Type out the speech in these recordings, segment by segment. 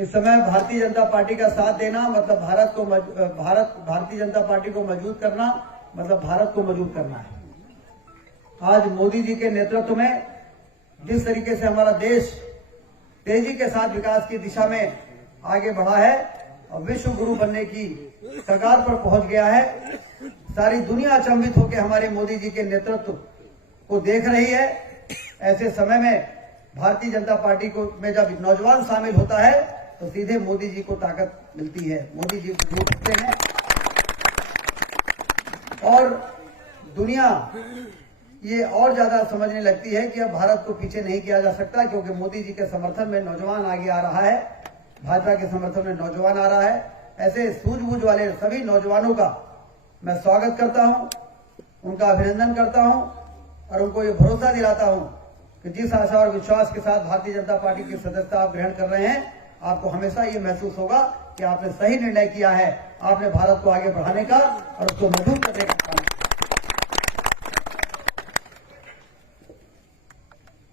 इस समय भारतीय जनता पार्टी का साथ देना मतलब भारतीय जनता पार्टी को मजबूत करना मतलब भारत को मजबूत करना है। आज मोदी जी के नेतृत्व में जिस तरीके से हमारा देश तेजी के साथ विकास की दिशा में आगे बढ़ा है और विश्व गुरु बनने की कगार पर पहुंच गया है, सारी दुनिया अचंभित होकर हमारे मोदी जी के नेतृत्व को देख रही है। ऐसे समय में भारतीय जनता पार्टी को में जब नौजवान शामिल होता है तो सीधे मोदी जी को ताकत मिलती है, मोदी जी को जोड़ते हैं और दुनिया ये और ज्यादा समझने लगती है कि अब भारत को पीछे नहीं किया जा सकता, क्योंकि मोदी जी के समर्थन में नौजवान आगे आ रहा है, भाजपा के समर्थन में नौजवान आ रहा है। ऐसे सूझबूझ वाले सभी नौजवानों का मैं स्वागत करता हूं, उनका अभिनंदन करता हूं और उनको ये भरोसा दिलाता हूं कि जिस आशा और विश्वास के साथ भारतीय जनता पार्टी की सदस्यता आप ग्रहण कर रहे हैं, आपको हमेशा ये महसूस होगा कि आपने सही निर्णय किया है, आपने भारत को आगे बढ़ाने का और उसको मजबूत करने का काम किया।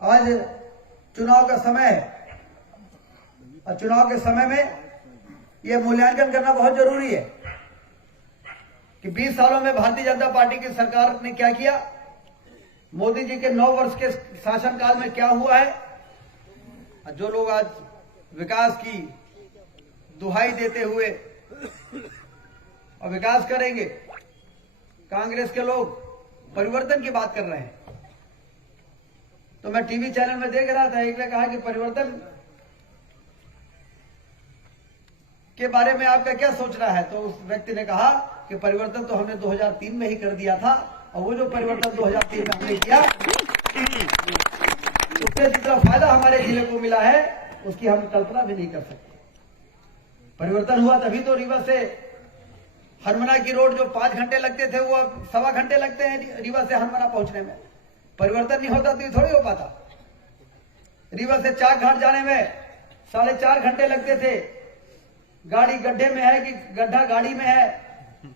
आज चुनाव का समय है और चुनाव के समय में यह मूल्यांकन करना बहुत जरूरी है कि 20 सालों में भारतीय जनता पार्टी की सरकार ने क्या किया, मोदी जी के 9 वर्ष के शासनकाल में क्या हुआ है। जो लोग आज विकास की दुहाई देते हुए और विकास करेंगे, कांग्रेस के लोग परिवर्तन की बात कर रहे हैं। तो मैं टीवी चैनल में देख रहा था, एक ने कहा कि परिवर्तन के बारे में आपका क्या सोचना है, तो उस व्यक्ति ने कहा कि परिवर्तन तो हमने 2003 में ही कर दिया था और वो जो परिवर्तन 2003 में हमने किया उससे जितना फायदा हमारे जिले को मिला है उसकी हम कल्पना भी नहीं कर सकते। परिवर्तन हुआ तभी तो रीवा से हरमना की रोड जो 5 घंटे लगते थे वो अब 1.25 घंटे लगते हैं रीवा से हरमना पहुंचने में। परिवर्तन नहीं होता तो ये थोड़ी हो पाता। रीवा से चाक घाट जाने में 4.5 घंटे लगते थे। गाड़ी गड्ढे में है कि गड्ढा गाड़ी में है,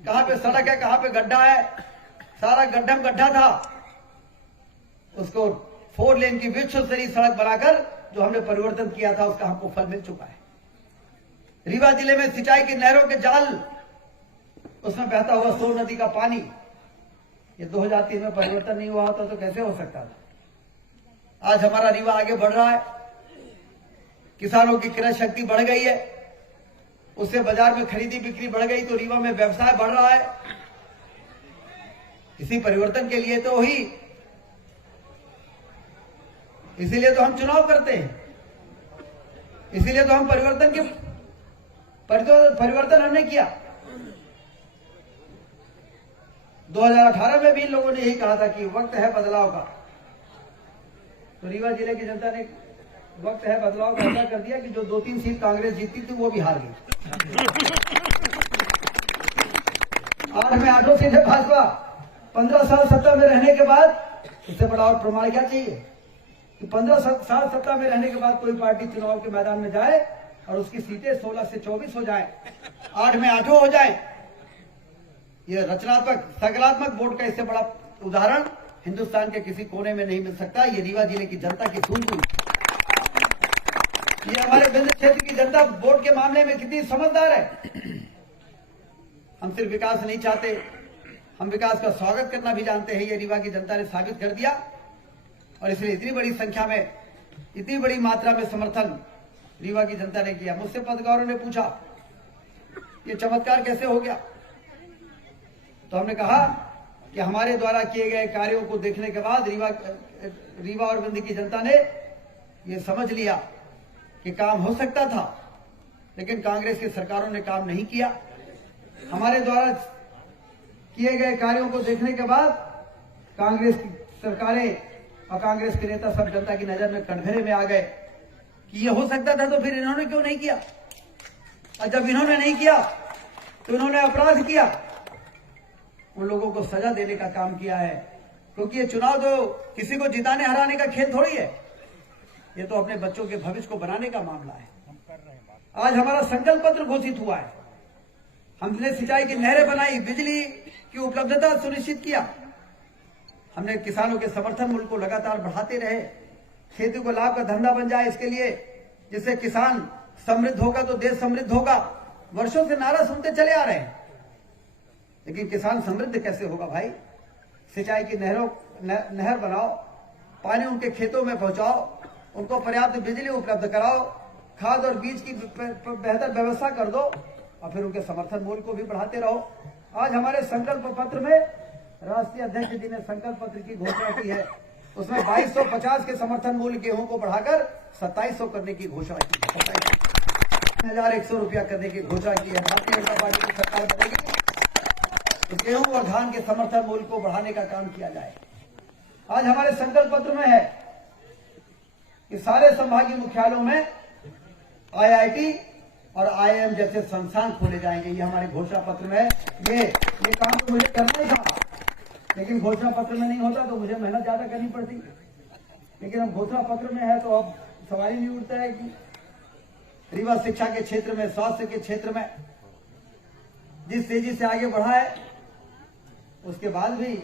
कहां पे सड़क है कहां पे गड्ढा है, सारा गड्ढा गड्ढा था। उसको 4 लेन की विश्व स्तरीय सड़क बनाकर जो हमने परिवर्तन किया था उसका हमको फल मिल चुका है। रीवा जिले में सिंचाई की नहरों के जाल, उसमें बहता हुआ सोन नदी का पानी, ये 2003 में परिवर्तन नहीं हुआ होता तो कैसे हो सकता था। आज हमारा रीवा आगे बढ़ रहा है, किसानों की क्रय शक्ति बढ़ गई है, उससे बाजार में खरीदी बिक्री बढ़ गई तो रीवा में व्यवसाय बढ़ रहा है। इसी परिवर्तन के लिए तो ही, इसीलिए तो हम चुनाव करते हैं, इसीलिए तो हम परिवर्तन हमने किया। 2018 में भी इन लोगों ने यही कहा था कि वक्त है बदलाव का, तो रीवा जिले की जनता ने वक्त है बदलाव का ऐसा कर दिया कि जो 2-3 सीट कांग्रेस जीतती थी वो भी हार गई। 8 में 8 सीटें भाजपा। 15 साल सत्ता में रहने के बाद इससे बड़ा और प्रमाण क्या चाहिए कि 15 साल सत्ता में रहने के बाद कोई पार्टी चुनाव के मैदान में जाए और उसकी सीटें 16 से 24 हो जाए, 8 में 8 हो जाए। यह रचनात्मक सकारात्मक वोट का इससे बड़ा उदाहरण हिंदुस्तान के किसी कोने में नहीं मिल सकता। ये रीवा जिले की जनता की सूझबूझ, ये हमारे विंध्य क्षेत्र की जनता वोट के मामले में कितनी समझदार है। हम सिर्फ विकास नहीं चाहते, हम विकास का स्वागत करना भी जानते हैं। ये रीवा की जनता ने साबित कर दिया और इसलिए इतनी बड़ी संख्या में, इतनी बड़ी मात्रा में समर्थन रीवा की जनता ने किया। मुझसे पत्रकारों ने पूछा ये चमत्कार कैसे हो गया, तो हमने कहा कि हमारे द्वारा किए गए कार्यों को देखने के बाद रीवा और विंध्य की जनता ने ये समझ लिया कि काम हो सकता था, लेकिन कांग्रेस की सरकारों ने काम नहीं किया। हमारे द्वारा किए गए कार्यों को देखने के बाद कांग्रेस की सरकारें और कांग्रेस के नेता सब जनता की नजर में कटघरे में आ गए कि ये हो सकता था, तो फिर इन्होंने क्यों नहीं किया। और जब इन्होंने नहीं किया तो इन्होंने अपराध किया, उन लोगों को सजा देने का काम किया है। क्योंकि ये चुनाव तो किसी को जिताने हराने का खेल थोड़ी है, ये तो अपने बच्चों के भविष्य को बनाने का मामला है। आज हमारा संकल्प पत्र घोषित हुआ है, हमने सिंचाई की नहरें बनाई, बिजली की उपलब्धता सुनिश्चित किया, हमने किसानों के समर्थन मूल्य को लगातार बढ़ाते रहे, खेती को लाभ का धंधा बन जाए इसके लिए, जिससे किसान समृद्ध होगा तो देश समृद्ध होगा, वर्षों से नारा सुनते चले आ रहे हैं। लेकिन किसान समृद्ध कैसे होगा भाई? सिंचाई की नहर बनाओ, पानी उनके खेतों में पहुंचाओ, उनको पर्याप्त बिजली उपलब्ध कराओ, खाद और बीज की बेहतर व्यवस्था कर दो और फिर उनके समर्थन मूल्य को भी बढ़ाते रहो। आज हमारे संकल्प पत्र में राष्ट्रीय अध्यक्ष जी ने संकल्प पत्र की घोषणा की है, उसमें 2250 के समर्थन मूल्य गेहूं को बढ़ाकर 2700 करने की घोषणा की है, 27,100 रुपया करने की घोषणा की है। भारतीय जनता पार्टी की सरकार बनेगी तो गेहूं और धान के समर्थन मूल्य को बढ़ाने का काम किया जाए। आज हमारे संकल्प पत्र में है कि सारे संभागीय मुख्यालयों में IIT और IIM जैसे संस्थान खोले जाएंगे। ये हमारे घोषणा पत्र में है। ये काम तो मुझे करना ही था, लेकिन घोषणा पत्र में नहीं होता तो मुझे मेहनत ज्यादा करनी पड़ती। लेकिन अब घोषणा पत्र में है तो अब सवाल ही नहीं उठता है कि रीवा शिक्षा के क्षेत्र में, स्वास्थ्य के क्षेत्र में जिस तेजी से आगे बढ़ा है, उसके बाद भी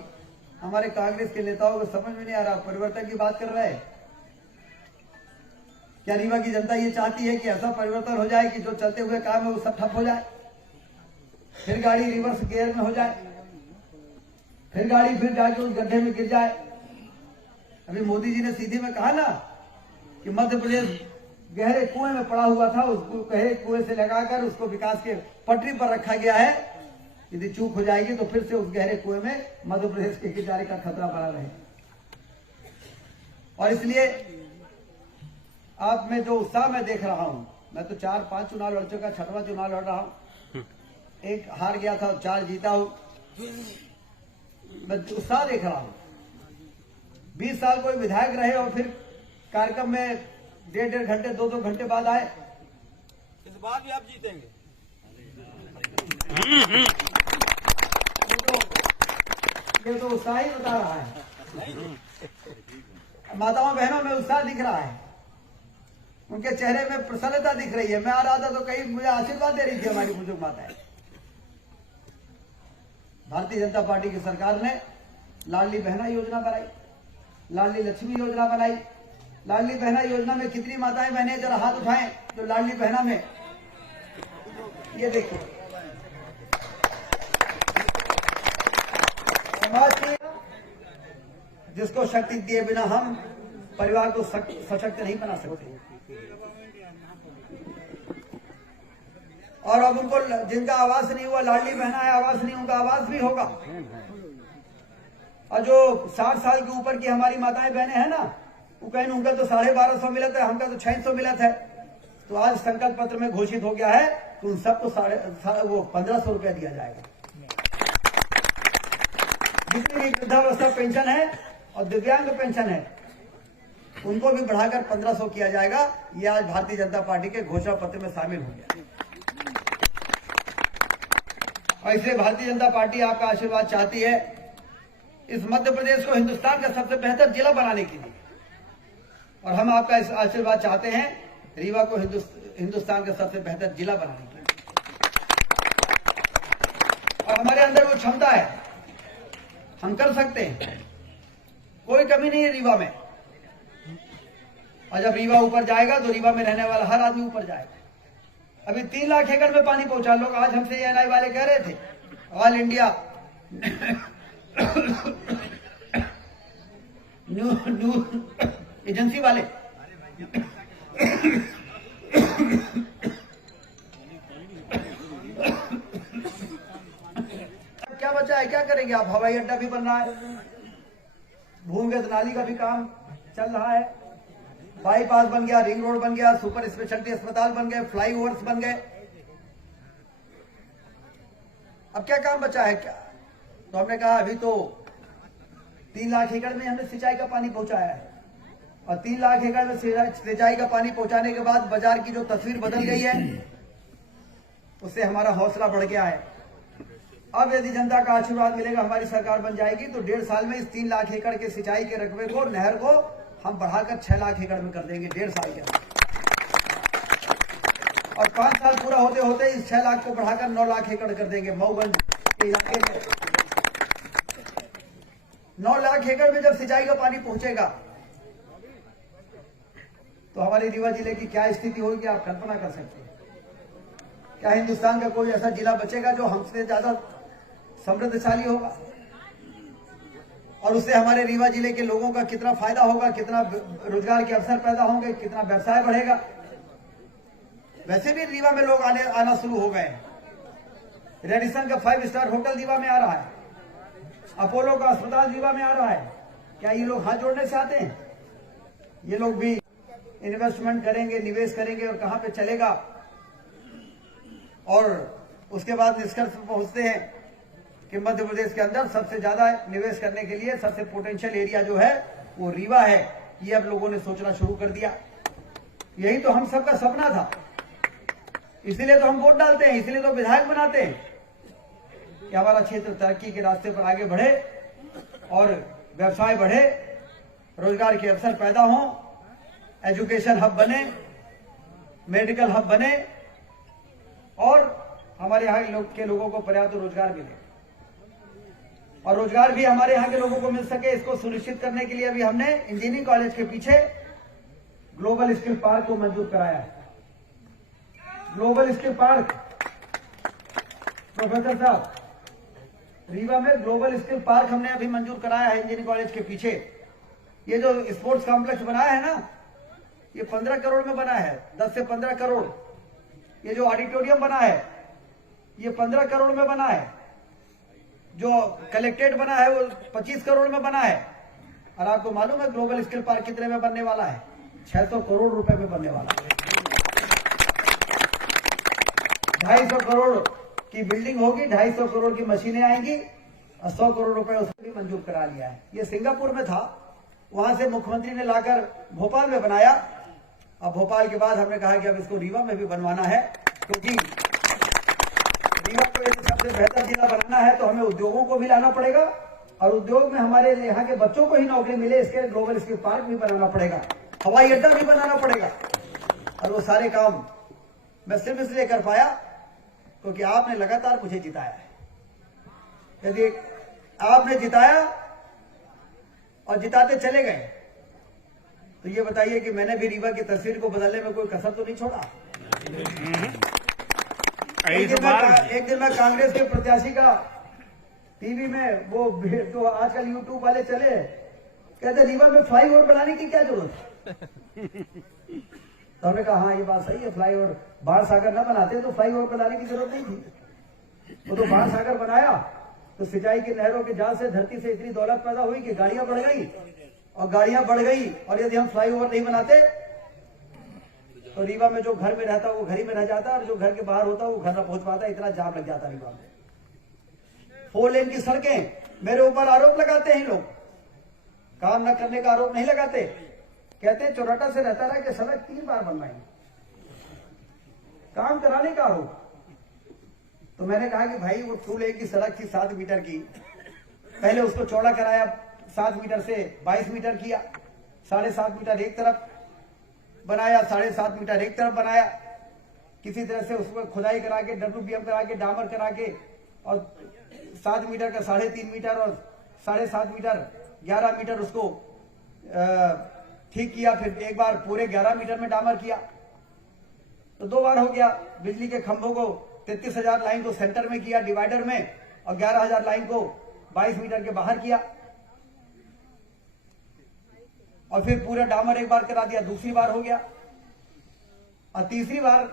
हमारे कांग्रेस के नेताओं को समझ में नहीं आ रहा, परिवर्तन की बात कर रहे हैं। क्या रीवा की जनता ये चाहती है कि ऐसा परिवर्तन हो जाए कि जो चलते हुए काम है वो सब ठप हो जाए, फिर गाड़ी रिवर्स गियर में हो जाए, फिर गाड़ी फिर जाके उस गड्ढे में गिर जाए? अभी मोदी जी ने सीधी में कहा ना कि मध्य प्रदेश गहरे कुएं में पड़ा हुआ था, उसको गहरे कुएं से लगाकर उसको विकास के पटरी पर रखा गया है। यदि चूक हो जाएगी तो फिर से उस गहरे कुएं में मध्य प्रदेश के गिर जाने का खतरा बना रहे। और इसलिए आप में जो उत्साह मैं देख रहा हूं, मैं तो 4-5 चुनाव लड़ चुका, 6वां चुनाव लड़ रहा हूं, एक हार गया था, 4 जीता हूं। मैं उत्साह देख रहा हूं। 20 साल कोई विधायक रहे और फिर कार्यक्रम में 1.5 घंटे 2-2 घंटे बाद आए, इस बार भी आप जीतेंगे। ये तो उत्साह ही बता रहा है। माताओं बहनों में उत्साह दिख रहा है, उनके चेहरे में प्रसन्नता दिख रही है। मैं आ रहा था तो कहीं मुझे आशीर्वाद दे रही थी हमारी बुजुर्ग माताएं। भारतीय जनता पार्टी की सरकार ने लाडली बहना योजना बनाई, लाडली लक्ष्मी योजना बनाई। लाडली बहना योजना में कितनी माताएं बहनें जरा हाथ उठाएं जो लाडली बहना में, ये देखो समाज की जिसको शक्ति दिए बिना हम परिवार को सशक्त नहीं बना सकते। और अब उनको जिनका आवास नहीं हुआ, लाडली बहना है, आवास नहीं, उनका आवास भी होगा। और जो 60 साल के ऊपर की हमारी माताएं बहनें हैं ना, वो कहें उनका तो 1250 मिला था, हमका तो 600 मिला था। तो आज संकल्प पत्र में घोषित हो गया है कि उन सबको 1500 रुपया दिया जाएगा। जितनी भी वृद्धावस्था पेंशन है और दिव्यांग पेंशन है, उनको भी बढ़ाकर 1500 किया जाएगा। ये आज भारतीय जनता पार्टी के घोषणा पत्र में शामिल हो गया। और इसलिए भारतीय जनता पार्टी आपका आशीर्वाद चाहती है इस मध्य प्रदेश को हिंदुस्तान का सबसे बेहतर जिला बनाने के लिए। और हम आपका इस आशीर्वाद चाहते हैं रीवा को हिंदुस्तान का सबसे बेहतर जिला बनाने के लिए। और हमारे अंदर वो क्षमता है, हम कर सकते हैं, कोई कमी नहीं है रीवा में। और जब रीवा ऊपर जाएगा तो रीवा में रहने वाला हर आदमी ऊपर जाएगा। अभी 3 लाख एकड़ में पानी पहुंचा। लोग आज हमसे एनआई वाले कह रहे थे, ऑल इंडिया न्यू एजेंसी वाले क्या बचा है, क्या करेंगे आप? हवाई अड्डा भी बन रहा है, भूमिगत नाली का भी काम चल रहा है, बाईपास बन गया, रिंग रोड बन गया, सुपर स्पेशलिटी अस्पताल बन गए, फ्लाईओवर्स बन गए। अब क्या काम बचा है? क्या तो हमने कहा अभी तो 3 लाख एकड़ में हमने सिंचाई का पानी पहुंचाया है। और 3 लाख एकड़ में सिंचाई का पानी पहुंचाने के बाद बाजार की जो तस्वीर बदल गई है, उससे हमारा हौसला बढ़ गया है। अब यदि जनता का आशीर्वाद मिलेगा, हमारी सरकार बन जाएगी, तो 1.5 साल में इस 3 लाख एकड़ के सिंचाई के रकबे को, नहर को हम बढ़ाकर 6 लाख एकड़ में कर देंगे 1.5 साल के अंदर। और 5 साल पूरा होते होते इस 6 लाख को बढ़ाकर 9 लाख एकड़ कर देंगे। मऊगंज के इलाके में 9 लाख एकड़ में जब सिंचाई का पानी पहुंचेगा तो हमारे रीवा जिले की क्या स्थिति होगी आप कल्पना कर सकते हैं। क्या हिंदुस्तान का कोई ऐसा जिला बचेगा जो हमसे ज्यादा समृद्धशाली होगा, और उससे हमारे रीवा जिले के लोगों का कितना फायदा होगा, कितना रोजगार के अवसर पैदा होंगे, कितना व्यवसाय बढ़ेगा। वैसे भी रीवा में लोग आना शुरू हो गए हैं। रेडिसन का 5 स्टार होटल रीवा में आ रहा है, अपोलो का अस्पताल रीवा में आ रहा है। क्या ये लोग हाथ जोड़ने से आते हैं? ये लोग भी इन्वेस्टमेंट करेंगे, निवेश करेंगे, और कहां पे चलेगा, और उसके बाद निष्कर्ष पर पहुंचते हैं कि मध्य प्रदेश के अंदर सबसे ज्यादा निवेश करने के लिए सबसे पोटेंशियल एरिया जो है वो रीवा है। ये अब लोगों ने सोचना शुरू कर दिया। यही तो हम सबका सपना था, इसीलिए तो हम वोट डालते हैं, इसीलिए तो विधायक बनाते हैं कि हमारा क्षेत्र तरक्की के रास्ते पर आगे बढ़े और व्यवसाय बढ़े, रोजगार के अवसर पैदा हों, एजुकेशन हब बने, मेडिकल हब बने, और हमारे यहाँ के लोगों को पर्याप्त रोजगार मिले, और रोजगार भी हमारे यहाँ के लोगों को मिल सके। इसको सुनिश्चित करने के लिए अभी हमने इंजीनियरिंग कॉलेज के पीछे ग्लोबल स्किल पार्क को मंजूर कराया है। ग्लोबल स्किल पार्क, प्रोफेसर साहब, रीवा में ग्लोबल स्किल पार्क हमने अभी मंजूर कराया है इंजीनियरिंग कॉलेज के पीछे। ये जो स्पोर्ट्स कॉम्प्लेक्स बनाया है ना, ये 15 करोड़ में बना है, 10 से 15 करोड़। ये जो ऑडिटोरियम बना है ये 15 करोड़ में बना है। जो कलेक्ट्रेट बना है वो 25 करोड़ में बना है। और आपको मालूम है ग्लोबल स्किल पार्क कितने में बनने वाला है? 600 करोड़ रुपए में बनने वाला है। 250 करोड़ की बिल्डिंग होगी, 250 करोड़ की मशीनें आएंगी, और 100 करोड़ रुपए उसको भी मंजूर करा लिया है। ये सिंगापुर में था, वहां से मुख्यमंत्री ने लाकर भोपाल में बनाया। अब भोपाल के बाद हमने कहा कि अब इसको रीवा में भी बनवाना है, क्योंकि रीवा को यदि सबसे बेहतर जिला बनाना है तो हमें उद्योगों को भी लाना पड़ेगा, और उद्योग में हमारे यहाँ के बच्चों को ही नौकरी मिले, इसके लिए ग्लोबल स्किल पार्क भी बनाना पड़ेगा, हवाई अड्डा भी बनाना पड़ेगा। और वो सारे काम मैं सिर्फ इसलिए कर पाया क्योंकि आपने लगातार मुझे जिताया है। यदि आपने जिताया और जिताते चले गए तो ये बताइए कि मैंने भी रीवा की तस्वीर को बदलने में कोई कसर तो नहीं छोड़ा। एक दिन मैं कांग्रेस के प्रत्याशी का टीवी में वो जो आजकल यूट्यूब वाले चले, कहते रीवा में फ्लाईओवर बनाने की क्या जरूरत है? तो हमने कहा हाँ ये बात सही है, फ्लाईओवर बाढ़ सागर न बनाते तो फ्लाईओवर बनाने की जरूरत नहीं थी। वो तो बाढ़ सागर बनाया तो सिंचाई की नहरों के जाल से धरती से इतनी दौलत पैदा हुई कि गाड़ियां बढ़ गई, और गाड़ियां बढ़ गई, और यदि हम फ्लाईओवर नहीं बनाते तो रीवा में जो घर में रहता वो घर ही में रह जाता, और जो घर के बाहर होता वो घर न पहुंच पाता, इतना जाम लग जाता रीवा में। 4 लेन की सड़कें, मेरे ऊपर आरोप लगाते हैं लोग, काम न करने का आरोप नहीं लगाते, कहते हैं चौराटा से रहता रहा कि सड़क 3 बार बनवाएंगे, काम कराने का आरोप। तो मैंने कहा कि भाई वो 2 लेन की सड़क थी 7 मीटर की, पहले उसको चौड़ा कराया, 7 मीटर से 22 मीटर किया, 7.5 मीटर एक तरफ बनाया, 7.5 मीटर एक तरफ बनाया, किसी तरह से उसमें खुदाई करा के, WBM करा के, डामर करा के, और 7 मीटर का 3.5 मीटर और 7.5 मीटर 11 मीटर उसको ठीक किया। फिर एक बार पूरे 11 मीटर में डामर किया, तो 2 बार हो गया। बिजली के खंभों को 33,000 लाइन को सेंटर में किया डिवाइडर में, और 11,000 लाइन को 22 मीटर के बाहर किया, और फिर पूरा डामर एक बार करा दिया, दूसरी बार हो गया। और तीसरी बार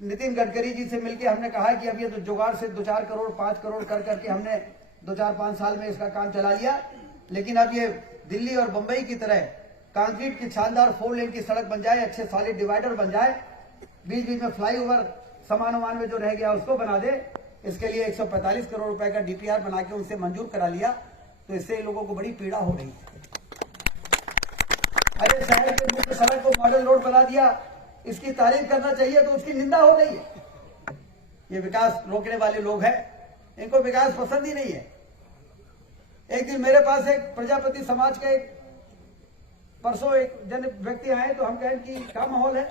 नितिन गडकरी जी से मिलकर हमने कहा कि अब ये तो जुगाड़ से 2-4 करोड़ 5 करोड़ कर करके हमने 2-4-5 साल में इसका काम चला लिया, लेकिन अब ये दिल्ली और बंबई की तरह कंक्रीट की शानदार 4 लेन की सड़क बन जाए, अच्छे सॉलिड डिवाइडर बन जाए, बीच बीच में फ्लाईओवर समानुमान में जो रह गया उसको बना दे। इसके लिए 145 करोड़ रुपए का DPR बना के उनसे मंजूर करा लिया। तो इससे लोगों को बड़ी पीड़ा हो रही है। अरे शहर के मुख्य सड़क को मॉडल रोड बना दिया, इसकी तारीफ करना चाहिए तो उसकी निंदा हो रही है। ये विकास रोकने वाले लोग हैं, इनको विकास पसंद ही नहीं है। एक दिन मेरे पास एक प्रजापति समाज का एक परसों एक जन व्यक्ति आए, तो हम कहें कि क्या माहौल है,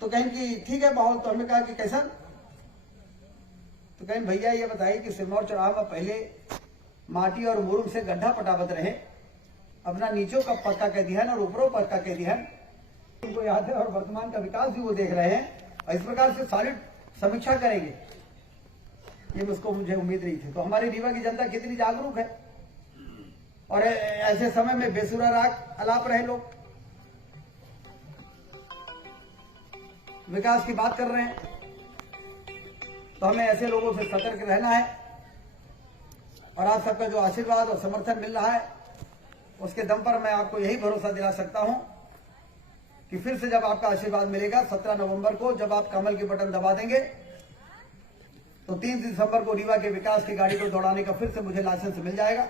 तो कहें कि ठीक है माहौल। तो हमने कहा कि कैसा, तो कहें भैया ये बताइए कि सिरमौर चौराहा में पहले माटी और मुरुम से गड्ढा पटावत रहे, अपना नीचों का पक्का कर दिया है और ऊपरों पक्का कर दिया है, उनको याद है और वर्तमान का विकास भी वो देख रहे हैं और इस प्रकार से सॉलिड समीक्षा करेंगे, ये मुझे उम्मीद नहीं थी। तो हमारी रीवा की जनता कितनी जागरूक है और ऐसे समय में बेसुरा राग अलाप रहे लोग विकास की बात कर रहे हैं, तो हमें ऐसे लोगों से सतर्क रहना है। और आप सबका जो आशीर्वाद और समर्थन मिल रहा है उसके दम पर मैं आपको यही भरोसा दिला सकता हूं कि फिर से जब आपका आशीर्वाद मिलेगा 17 नवंबर को, जब आप कमल की बटन दबा देंगे, तो 3 दिसंबर को रीवा के विकास की गाड़ी को दौड़ाने का फिर से मुझे लाइसेंस मिल जाएगा।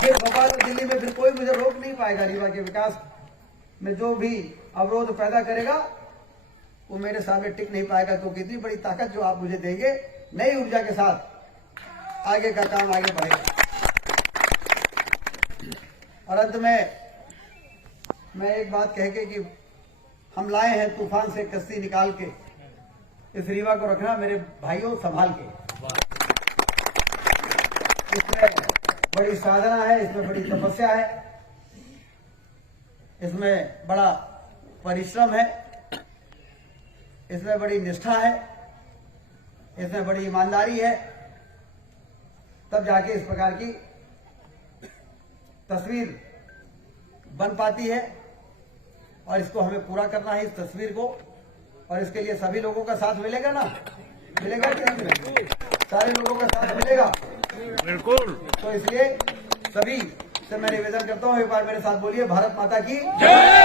फिर भोपाल और दिल्ली में फिर कोई मुझे रोक नहीं पाएगा। रीवा के विकास में जो भी अवरोध पैदा करेगा वो मेरे सामने टिक नहीं पाएगा, क्योंकि इतनी बड़ी ताकत जो आप मुझे देंगे, नई ऊर्जा के साथ आगे का काम आगे बढ़ेगा। और अंत में मैं एक बात कह के कि हम लाए हैं तूफान से कश्ती निकाल के, इस रीवा को रखना मेरे भाइयों संभाल के। इसमें बड़ी साधना है, इसमें बड़ी तपस्या है, इसमें बड़ा परिश्रम है, इसमें बड़ी निष्ठा है, इसमें बड़ी ईमानदारी है, तब जाके इस प्रकार की तस्वीर बन पाती है। और इसको हमें पूरा करना है, इस तस्वीर को, और इसके लिए सभी लोगों का साथ मिलेगा ना, मिलेगा कि नहीं मिलेगा? सारे लोगों का साथ मिलेगा, बिल्कुल। तो इसलिए सभी से मैं निवेदन करता हूं, एक बार मेरे साथ बोलिए, भारत माता की जय।